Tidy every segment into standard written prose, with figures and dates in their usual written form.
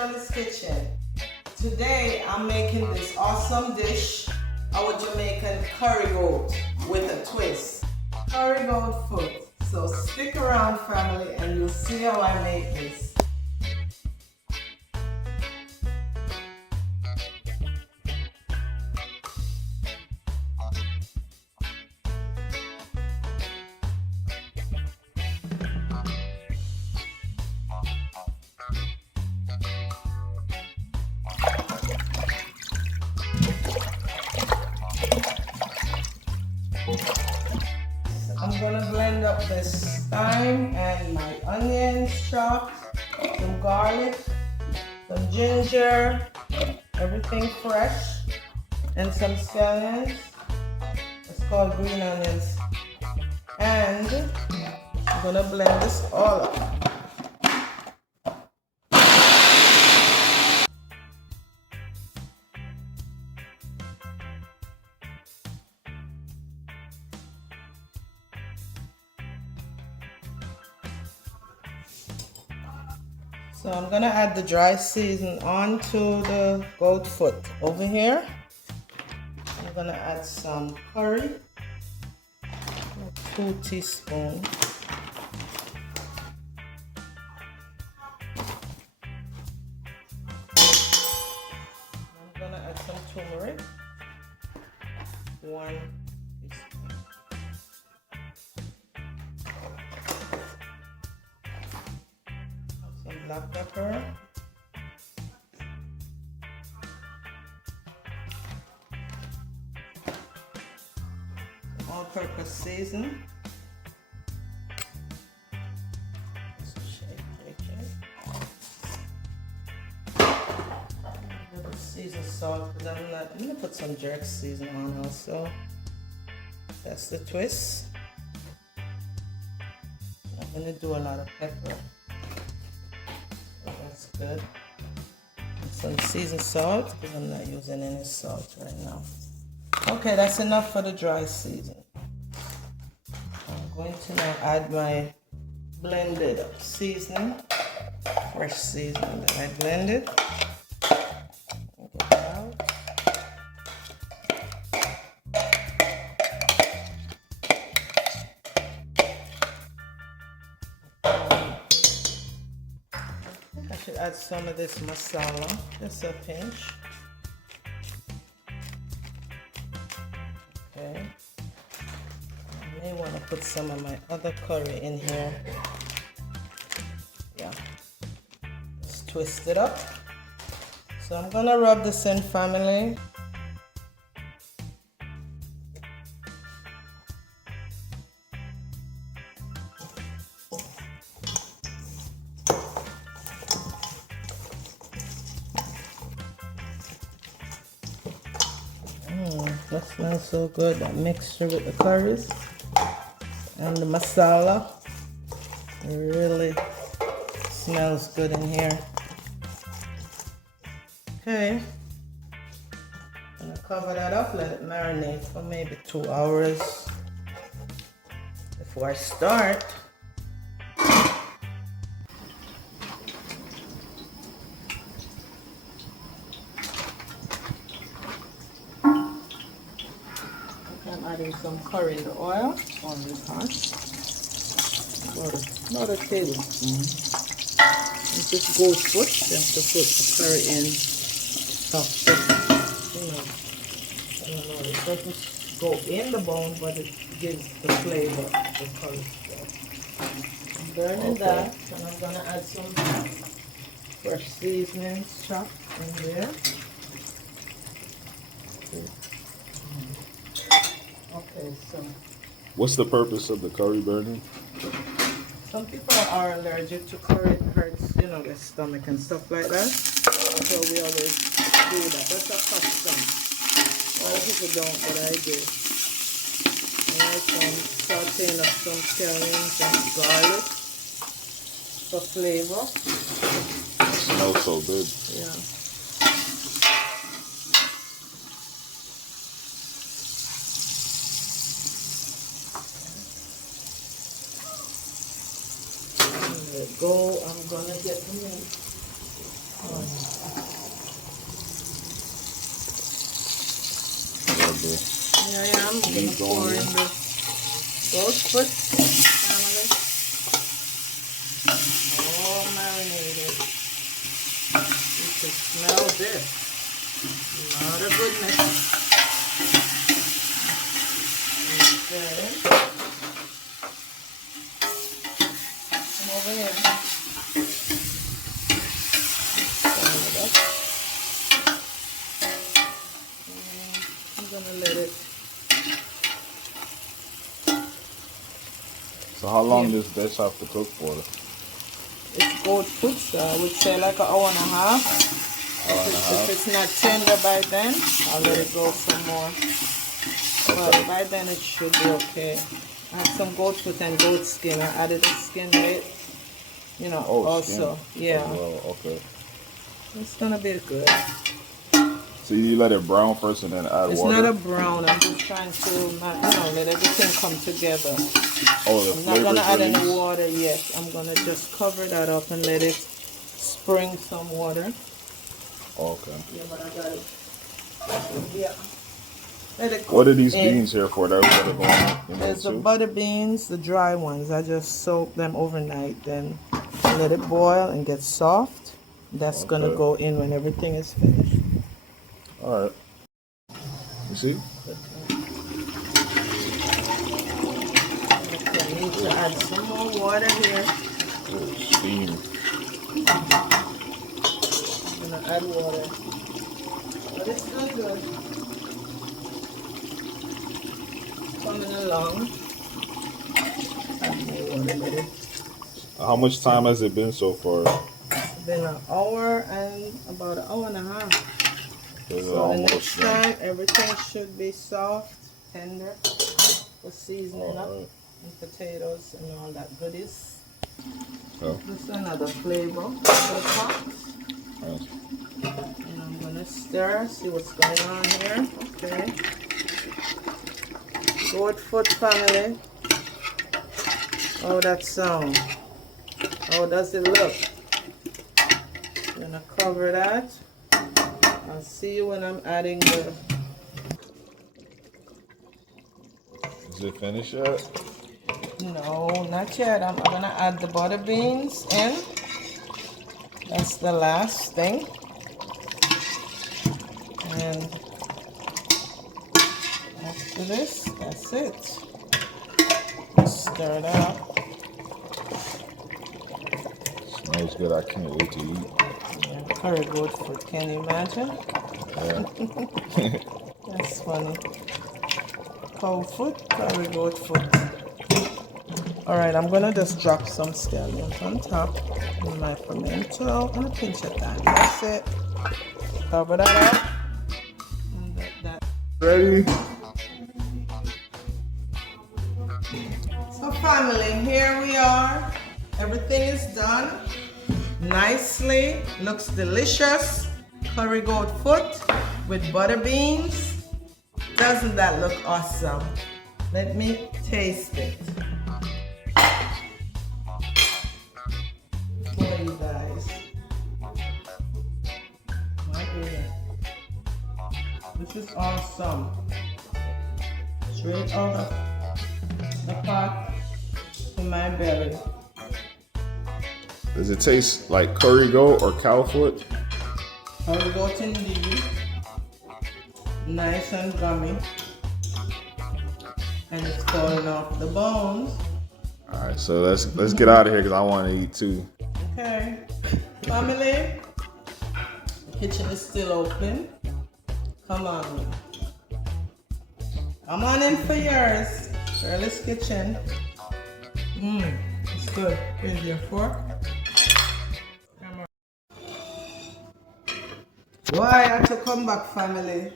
Shirley's Kitchen. Today I'm making this awesome dish, our Jamaican curry goat with a twist. Curry goat foot. So stick around, family, and you'll see how I make this. I'm gonna blend up this thyme and my onions chopped, some garlic, some ginger, everything fresh, and some scallions. It's called green onions. And I'm gonna blend this all up. So I'm gonna add the dry season onto the goat foot over here. I'm gonna add some curry, 2 teaspoons. I'm gonna add some turmeric, 1 teaspoon. Some black pepper. All-purpose season. A little seasoned salt, because I'm gonna put some jerk season on also. That's the twist. I'm gonna do a lot of pepper. So that's good. And some seasoned salt, because I'm not using any salt right now. Okay, that's enough for the dry season. I'm going to now add my blended seasoning, fresh seasoning that I blended. Get it out. I think I should add some of this masala, just a pinch. Okay. I may want to put some of my other curry in here. Yeah. Just twist it up. So I'm gonna rub this in, family. That smells so good, that mixture with the curries and the masala. It really smells good in here. Okay, I'm gonna cover that up, let it marinate for maybe 2 hours before I start. I'm adding some curry in the oil on this hot. About a tablespoon. And just goat foot, you have to put the curry in soft. I don't know, it doesn't go in the bone, but it gives the flavor of the curry. So I'm burning that, and I'm gonna add some fresh seasonings chopped in there. Okay, so what's the purpose of the curry burning? some people are allergic to curry. It hurts, their stomach and stuff like that. So we always do that. That's a custom. A lot of people don't, but I do. Alright, so I'm sauteing up some scallions and garlic for flavor. It smells so good. Yeah. Go, I'm gonna get the meat. Here I am. I'm gonna pour in the goat foot family. All marinated. You can smell this. A lot of goodness. Okay. Come over here. Turn it up. I'm gonna let it. So how long does this have to cook for? It's goat foot, so I would say like an hour and a half. If it's not tender by then, I'll let it go some more. But by then it should be okay. I have some goat foot and goat skin. I added the skin with, you know, also. Skin. Yeah. Oh, well, okay. It's gonna be good. So you let it brown first and then add water? It's not a brown. I'm just trying to, let everything come together. Oh, the I'm not gonna add any water yet. I'm gonna just cover that up and let it spring some water. Okay. Yeah, but I got it. Yeah. Let it cook. What are these beans here for? That are going in There's the butter beans, the dry ones. I just soak them overnight, then let it boil and get soft. That's gonna go in when everything is finished. All right. You see? Okay, I need to add some more water here. Oh, steam. I'm gonna add water. But it's still good. Coming along. Add more water, let it. How much time has it been so far? It's been an hour and about an hour and a half. So the next time, everything should be soft, tender, for seasoning up, and potatoes and all that goodies. Just another flavor for the pot. And I'm gonna stir, see what's going on here. Okay. Goat foot family. Oh, that sound. How does it look? I'm gonna cover that. I'll see you when I'm adding the... Is it finished yet? No, not yet. I'm gonna add the butter beans in. That's the last thing. And after this, that's it. Just stir it up. Smells good. I can't wait to eat. Yeah, curry goat foot. Can you imagine? Yeah. That's funny. Cow foot, curry goat foot. Alright, I'm gonna just drop some scallions on top in my pimento and a pinch of thyme. That's it. Cover that up. And that. Ready? So family, here we are. Everything is done nicely. Looks delicious. Curry goat foot with butter beans. Doesn't that look awesome? Let me taste it for you guys. My goodness. This is awesome. Straight out of the pot to my belly. Does it taste like curry goat or cow foot? Curry goat indeed. Nice and gummy. And it's falling off the bones. All right, so let's get out of here because I want to eat too. Okay. Family, the kitchen is still open. Come on. Come on in for yours. Shirley's kitchen. It's good. Here's your fork. Come on. Why I had to come back, family,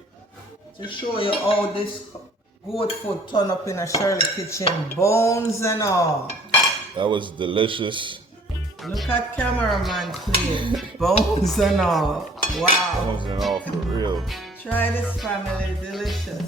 to show you how this goat foot turn up in a Shirley kitchen, bones and all. That was delicious. Look at cameraman plate, bones and all. Wow. Bones and all for real. Try this family, delicious.